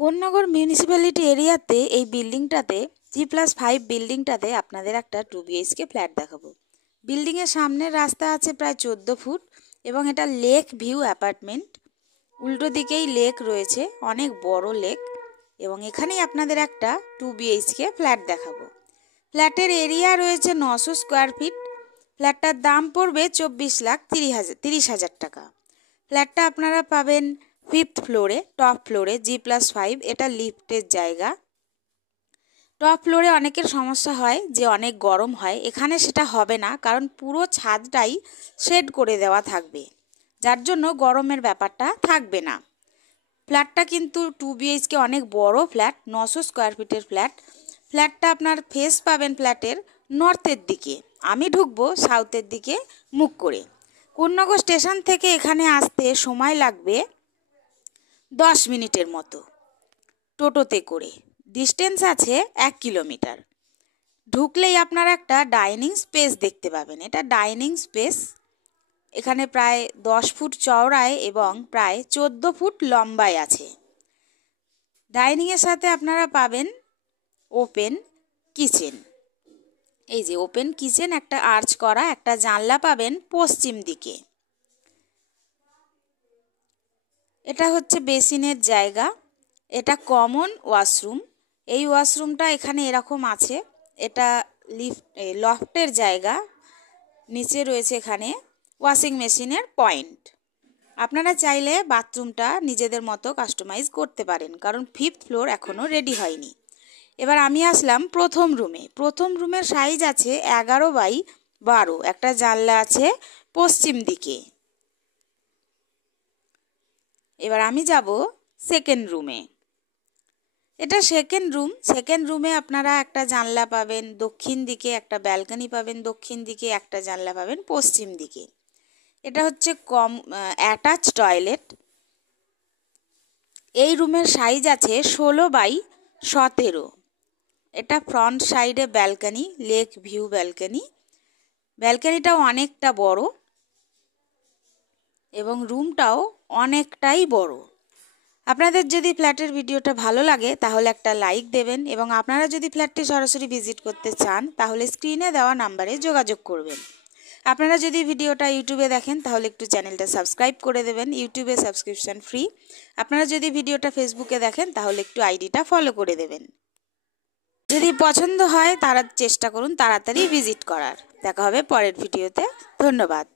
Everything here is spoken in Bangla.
কোন্নগর মিউনিসিপ্যালিটি এরিয়াতে এই বিল্ডিংটাতে G+5 বিল্ডিংটাতে আপনাদের একটা 2 BHK ফ্ল্যাট দেখাবো। বিল্ডিংয়ের সামনের রাস্তা আছে প্রায় 14 ফুট এবং এটা লেক ভিউ অ্যাপার্টমেন্ট। উল্টো দিকেই লেক রয়েছে, অনেক বড় লেক, এবং এখানেই আপনাদের একটা 2 BHK ফ্ল্যাট দেখাবো। ফ্ল্যাটের এরিয়া রয়েছে 900 স্কোয়ার ফিট। ফ্ল্যাটটার দাম পড়বে 24,30,000 টাকা। ফ্ল্যাটটা আপনারা পাবেন 5th ফ্লোরে, টপ ফ্লোরে, G+5। এটা লিফটের জায়গা। টপ ফ্লোরে অনেকের সমস্যা হয় যে অনেক গরম হয়, এখানে সেটা হবে না, কারণ পুরো ছাদটাই শেড করে দেওয়া থাকবে, যার জন্য গরমের ব্যাপারটা থাকবে না। ফ্ল্যাটটা কিন্তু 2 BHK অনেক বড় ফ্ল্যাট, 900 স্কোয়ার ফিটের ফ্ল্যাট। ফ্ল্যাটটা আপনার ফেস পাবেন ফ্ল্যাটের নর্থের দিকে, আমি ঢুকবো সাউথের দিকে মুখ করে। কোন্নগর স্টেশন থেকে এখানে আসতে সময় লাগবে 10 মিনিটের মতো টোটোতে করে। ডিস্টেন্স আছে 1 কিলোমিটার। ঢুকলেই আপনারা একটা ডাইনিং স্পেস দেখতে পাবেন। এটা ডাইনিং স্পেস, এখানে প্রায় 10 ফুট চওড়ায় এবং প্রায় 14 ফুট লম্বায় আছে। ডাইনিংয়ের সাথে আপনারা পাবেন ওপেন কিচেন। এই যে ওপেন কিচেন, একটা আর্চ করা, একটা জানলা পাবেন পশ্চিম দিকে। এটা হচ্ছে বেসিনের জায়গা, এটা কমন ওয়াশরুম। এই ওয়াশরুমটা এখানে এরকম আছে, এটা লফটের জায়গা। নিচে রয়েছে এখানে ওয়াশিং মেশিনের পয়েন্ট। আপনারা চাইলে বাথরুমটা নিজেদের মতো কাস্টমাইজ করতে পারেন, কারণ 5th ফ্লোর এখনও রেডি হয়নি। এবার আমি আসলাম প্রথম রুমে। প্রথম রুমের সাইজ আছে 11x12। একটা জানলা আছে পশ্চিম দিকে। এবার আমি যাব সেকেন্ড রুমে। এটা সেকেন্ড রুম। সেকেন্ড রুমে আপনারা একটা জানলা পাবেন দক্ষিণ দিকে, একটা ব্যালকনি পাবেন দক্ষিণ দিকে, একটা জানলা পাবেন পশ্চিম দিকে। এটা হচ্ছে অ্যাটাচ টয়লেট। এই রুমের সাইজ আছে 16x17। এটা ফ্রন্ট সাইডে ব্যালকনি, লেক ভিউ ব্যালকনি। ব্যালকনিটাও অনেকটা বড় এবং রুমটাও অনেকটাই বড়। আপনাদের যদি ফ্ল্যাটের ভিডিওটা ভালো লাগে তাহলে একটা লাইক দেবেন, এবং আপনারা যদি ফ্ল্যাটটি সরাসরি ভিজিট করতে চান তাহলে স্ক্রিনে দেওয়া নাম্বারে যোগাযোগ করবেন। আপনারা যদি ভিডিওটা ইউটিউবে দেখেন তাহলে একটু চ্যানেলটা সাবস্ক্রাইব করে দেবেন, ইউটিউবে সাবস্ক্রিপশন ফ্রি। আপনারা যদি ভিডিওটা ফেসবুকে দেখেন তাহলে একটু আইডিটা ফলো করে দেবেন। যদি পছন্দ হয় তারা চেষ্টা করুন তাড়াতাড়ি ভিজিট করার। দেখা হবে পরের ভিডিওতে। ধন্যবাদ।